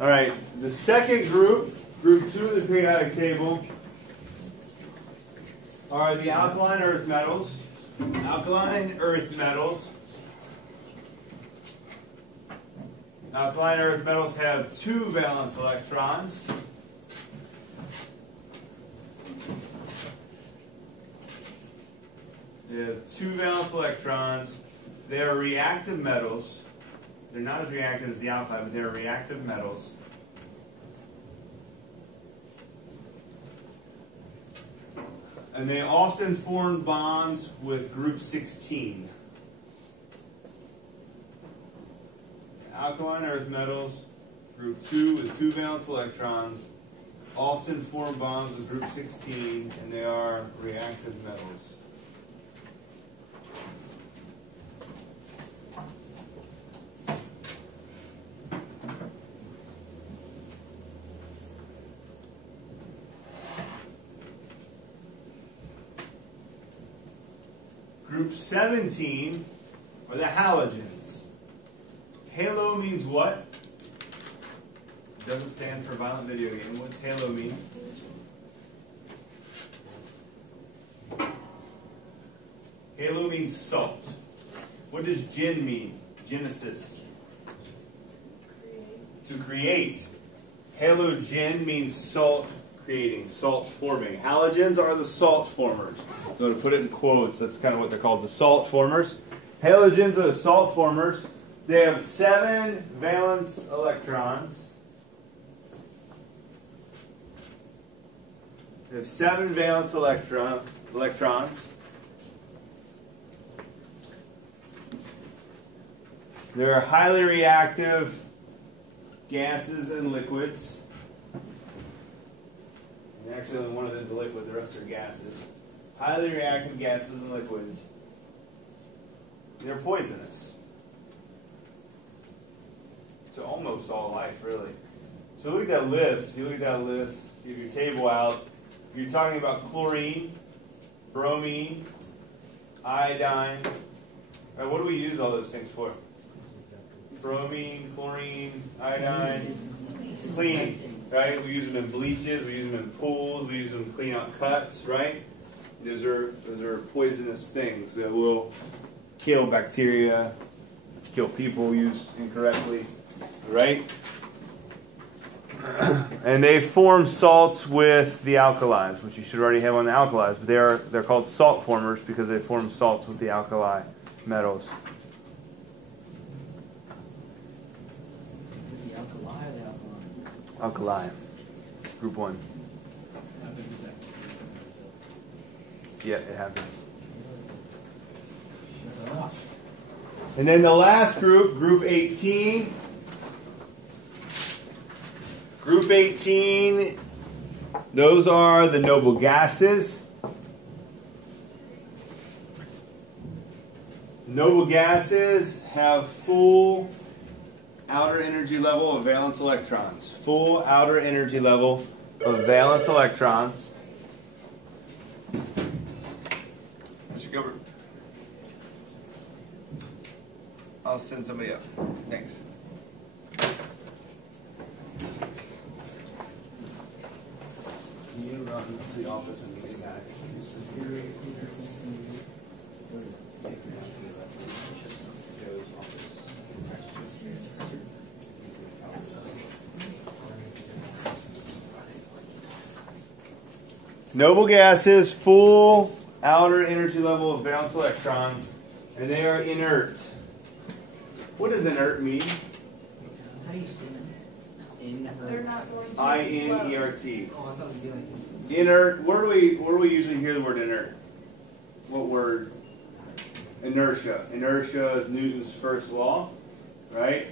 All right, the second group, group 2 of the periodic table, are the alkaline earth metals. Alkaline earth metals. Alkaline earth metals have 2 valence electrons. They have 2 valence electrons. They are reactive metals. They're not as reactive as the alkali, but they're reactive metals. And they often form bonds with group 16. Alkaline earth metals, group 2 with 2 valence electrons, often form bonds with group 16, and they are reactive metals. Group 17 are the halogens. Halo means what? It doesn't stand for violent video game. What's halo mean? Halo means salt. What does gin mean? Genesis. To create. Halogen means salt creating, salt forming. Halogens are the salt formers. So to put it in quotes, that's kind of what they're called, the salt formers. Halogens are the salt formers. They have 7 valence electrons. They have 7 valence electrons. They're highly reactive gases and liquids. And actually, only one of them is a liquid, the rest are gases. Highly reactive gases and liquids. They're poisonous to almost all life, really. So look at that list. If you look at that list, you have your table out. You're talking about chlorine, bromine, iodine. Right, what do we use all those things for? Bromine, chlorine, iodine, clean, right? We use them in bleaches, we use them in pools, we use them to clean out cuts, right? Those are poisonous things that will kill bacteria, kill people used incorrectly, right? And they form salts with the alkalis, which you should already have on the alkalis, but they're called salt formers because they form salts with the alkali metals. Alkali, group 1. Yeah, it happens. And then the last group, group 18. Group 18, those are the noble gases. Noble gases have full outer energy level of valence electrons. Full outer energy level of valence electrons. Mr. Gilbert, I'll send somebody up. Thanks. Can you run to the office and get back? Noble gases, full outer energy level of valence electrons, and they are inert. What does inert mean? How do you say that? They're not going to I-N-E-R-T. Oh, I thought you were doing Inert. Where do we usually hear the word inert? What word? Inertia. Inertia is Newton's first law, right?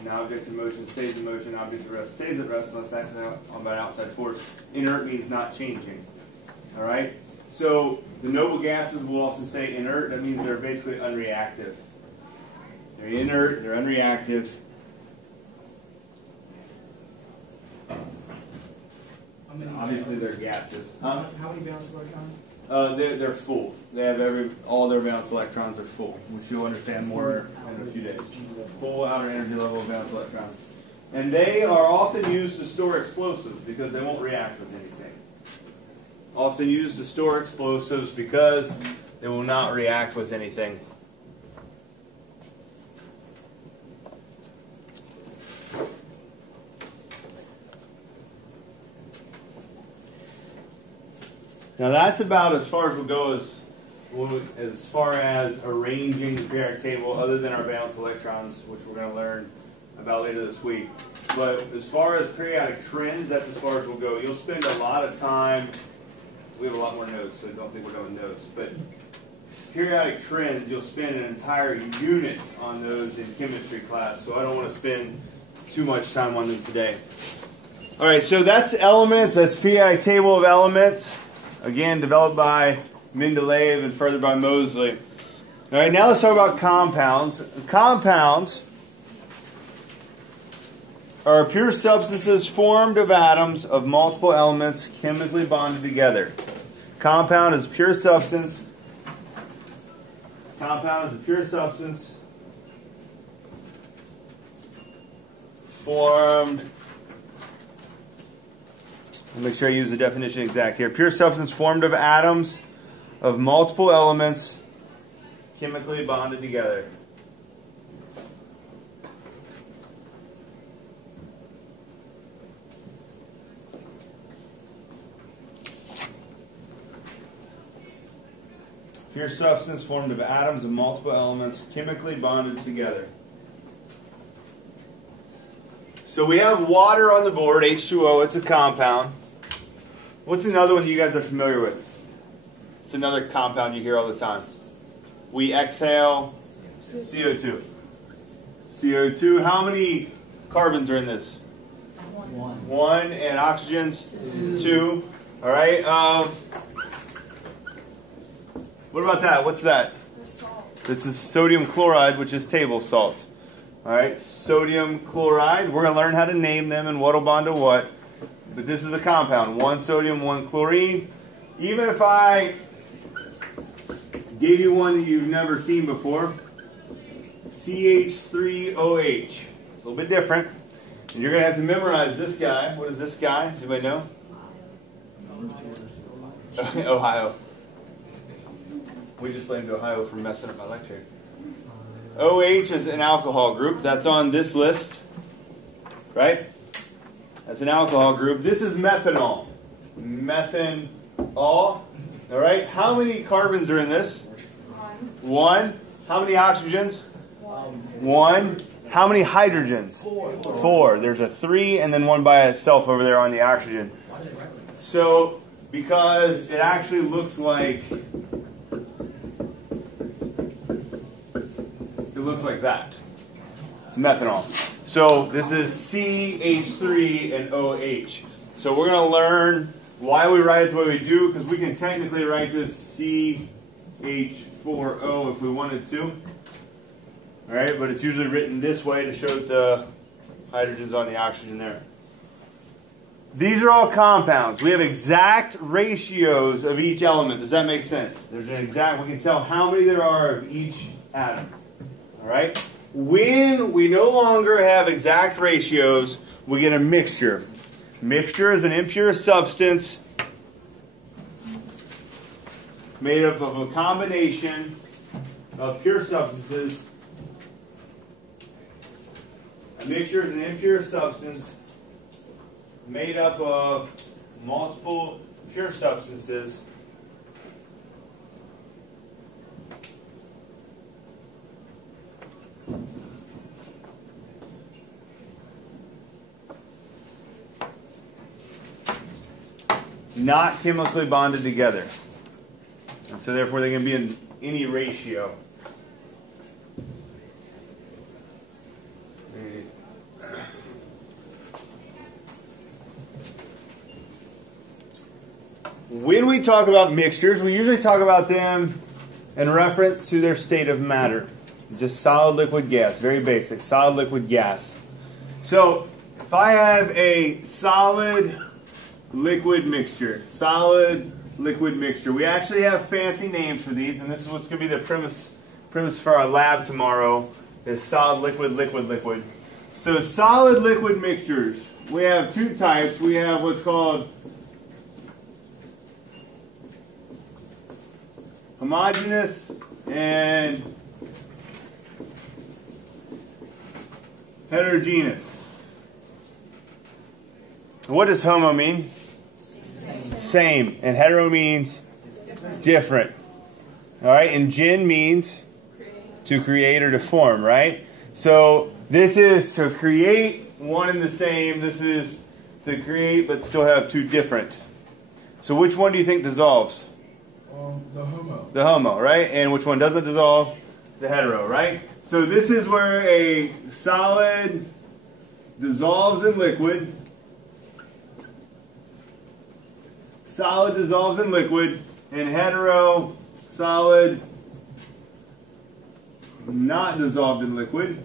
An object in motion stays in motion, an object at rest stays at rest unless acted on by an outside force. Inert means not changing. All right? So the noble gases will often say inert. That means they're basically unreactive. They're inert, they're unreactive. Obviously they're gases. How many valence electrons? They're full. They have all their valence electrons are full, which you'll understand more in a few days. Full outer energy level of valence electrons. And they are often used to store explosives because they won't react with anything. Often used to store explosives because they will not react with anything. Now that's about as far as we'll go as far as arranging the periodic table, other than our valence electrons, which we're going to learn about later this week. But as far as periodic trends, that's as far as we'll go. You'll spend a lot of time. We have a lot more notes, so don't think we're doing notes. But periodic trends, you'll spend an entire unit on those in chemistry class, so I don't want to spend too much time on them today. All right, so that's elements. That's periodic table of elements. Again, developed by Mendeleev and further by Moseley. All right, now let's talk about compounds. Compounds are pure substances formed of atoms of multiple elements chemically bonded together. Compound is pure substance. Compound is a pure substance formed. I'll make sure I use the definition exact here. Pure substance formed of atoms of multiple elements chemically bonded together. Pure substance formed of atoms of multiple elements chemically bonded together. So we have water on the board, H2O, it's a compound. What's another one you guys are familiar with? It's another compound you hear all the time. We exhale CO2. CO2, how many carbons are in this? One. And oxygens? Two. All right. What about that? What's that? This is sodium chloride, which is table salt. All right, sodium chloride. We're going to learn how to name them and what'll bond to what. But this is a compound. One sodium, one chlorine. Even if I gave you one that you've never seen before, CH3OH. It's a little bit different. And you're going to have to memorize this guy. What is this guy? Does anybody know? Ohio. We just blamed Ohio for messing up my lecture. OH is an alcohol group. That's on this list. Right? That's an alcohol group. This is methanol. Methanol. All right? How many carbons are in this? One. How many oxygens? One. How many hydrogens? Four. There's a 3 and then one by itself over there on the oxygen. So, because it actually looks like that. It's methanol. So this is CH3 and OH. So we're going to learn why we write it the way we do, because we can technically write this CH4O if we wanted to. All right, but it's usually written this way to show the hydrogens on the oxygen there. These are all compounds. We have exact ratios of each element. Does that make sense? There's an exact, we can tell how many there are of each atom. All right? When we no longer have exact ratios, we get a mixture. Mixture is an impure substance made up of a combination of pure substances. A mixture is an impure substance made up of multiple pure substances not chemically bonded together. And so therefore they can be in any ratio. When we talk about mixtures, we usually talk about them in reference to their state of matter. Just solid, liquid, gas. Very basic. Solid, liquid, gas. So if I have a solid liquid mixture. Solid liquid mixture. We actually have fancy names for these, and this is what's going to be the premise for our lab tomorrow, is solid, liquid, liquid, liquid. So solid liquid mixtures. We have two types. We have what's called homogeneous and heterogeneous. What does homo mean? Same. And hetero means different. All right. And gen means to create or to form, right? So this is to create one and the same. This is to create but still have two different. So which one do you think dissolves? The homo. The homo, right? And which one doesn't dissolve? The hetero, right? So this is where a solid dissolves in liquid. Solid dissolves in liquid. And hetero, solid, not dissolved in liquid.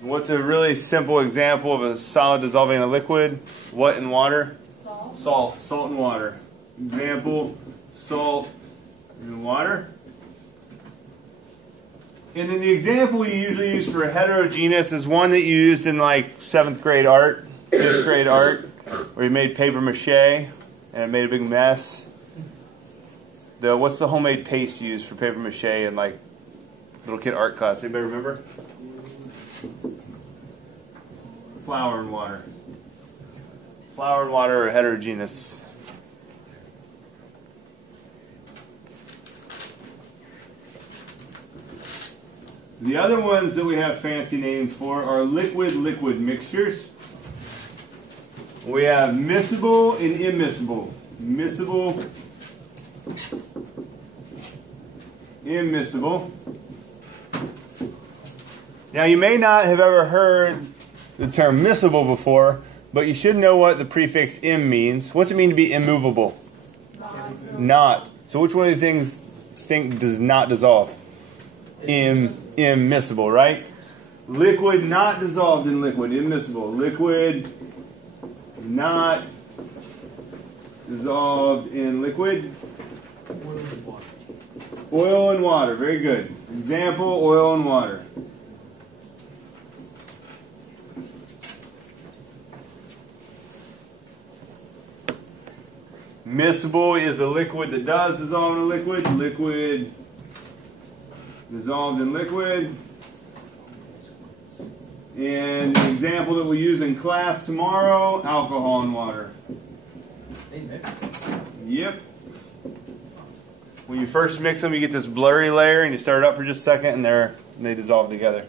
What's a really simple example of a solid dissolving in a liquid? What in water? Salt. Salt. Salt and water. Example, salt and water. And then the example you usually use for heterogeneous is one that you used in like 7th grade art, 5th grade art, where you made paper mache and it made a big mess. What's the homemade paste you use for paper mache in like little kid art class? Anybody remember? Flour and water. Flour and water are heterogeneous. The other ones that we have fancy names for are liquid-liquid mixtures. We have miscible and immiscible. Miscible, immiscible. Now you may not have ever heard the term miscible before, but you should know what the prefix im means. What's it mean to be immovable? Not. So which one of the things does not dissolve? Immiscible, right? Liquid not dissolved in liquid, immiscible. Liquid not dissolved in liquid. Oil and water. Oil and water, very good. Example, oil and water. Miscible is a liquid that does dissolve in a liquid. Liquid dissolved in liquid. And an example that we use in class tomorrow, alcohol and water. They mix. Yep. When you first mix them, you get this blurry layer, and you stir it up for just a second, and they dissolve together.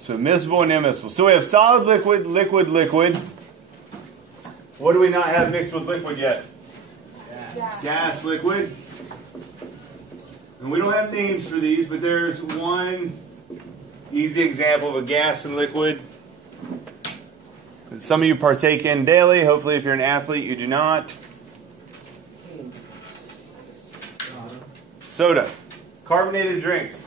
So miscible and immiscible. So we have solid liquid, liquid, liquid. What do we not have mixed with liquid yet? Gas, liquid. And we don't have names for these, but there's one easy example of a gas and liquid that some of you partake in daily. Hopefully, if you're an athlete, you do not. Soda. Carbonated drinks.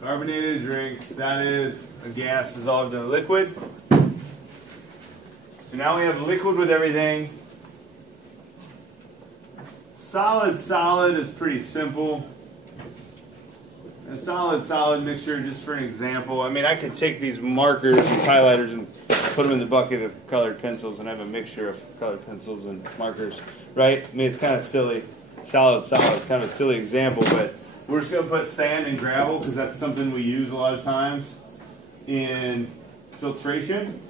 Carbonated drinks, that is a gas dissolved in a liquid. So now we have liquid with everything. Solid is pretty simple. A solid mixture, just for an example. I mean, I could take these markers and highlighters and put them in the bucket of colored pencils and have a mixture of colored pencils and markers, right? I mean, it's kind of silly. Solid is kind of a silly example, but we're just going to put sand and gravel because that's something we use a lot of times in filtration.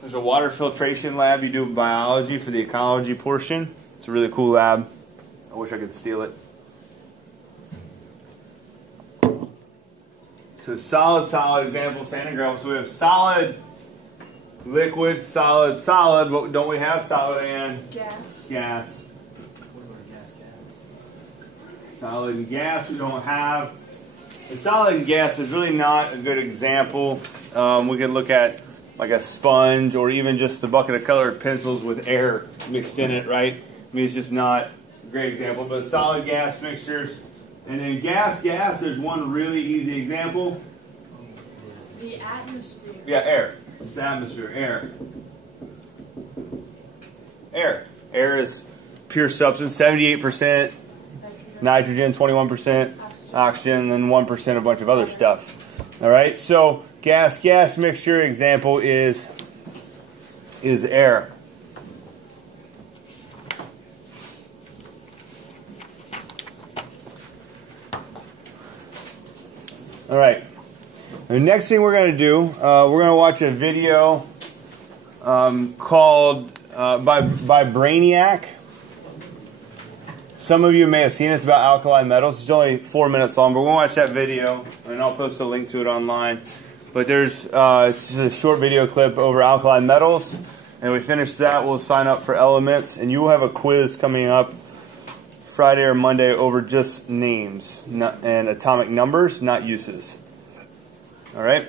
There's a water filtration lab you do in biology for the ecology portion. It's a really cool lab. I wish I could steal it. So solid example, sand and gravel. So we have solid, liquid, solid. What don't we have? Solid and gas. What about gas? Solid and gas we don't have. And solid and gas is really not a good example. We could look at like a sponge or even just the bucket of colored pencils with air mixed in it, right? I mean, it's just not a great example. But solid gas mixtures. And then gas, there's one really easy example. The atmosphere. Yeah, air. It's atmosphere, air. Air. Air is pure substance, 78% nitrogen, 21% oxygen, and 1% a bunch of other stuff. All right, so gas-gas mixture example is air. All right. The next thing we're going to do, we're going to watch a video called by Brainiac. Some of you may have seen it. It's about alkali metals. It's only 4 minutes long, but we'll watch that video, and I'll post a link to it online. But there's it's just a short video clip over alkali metals, and when we finish that, we'll sign up for elements, and you will have a quiz coming up Friday or Monday over just names and atomic numbers, not uses. All right?